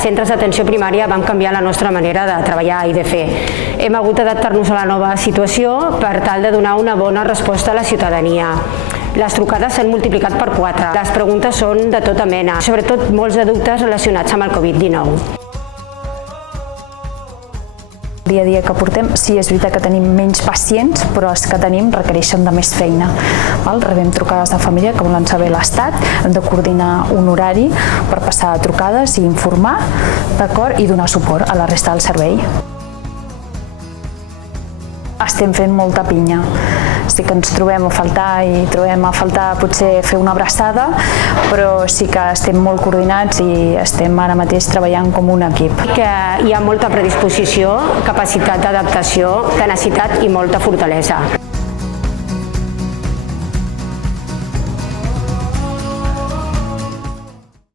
centres d'atenció primària vam canviar la nostra manera de treballar i de fer. Hem hagut d'adaptar-nos a la nova situació per tal de donar una bona resposta a la ciutadania. Les trucades s'han multiplicat per 4. Les preguntes són de tota mena, sobretot molts de dubtes relacionats amb el Covid-19. Dia a dia que portem, sí, és veritat que tenim menys pacients, però els que tenim requereixen de més feina. Rebem trucades de família que volen saber l'estat, hem de coordinar un horari per passar trucades i informar, d'acord, i donar suport a la resta del servei. Estem fent molta pinya. Sí que ens trobem a faltar i trobem a faltar potser fer una abraçada, però sí que estem molt coordinats i estem ara mateix treballant com un equip. Que hi ha molta predisposició, capacitat d'adaptació, tenacitat i molta fortalesa.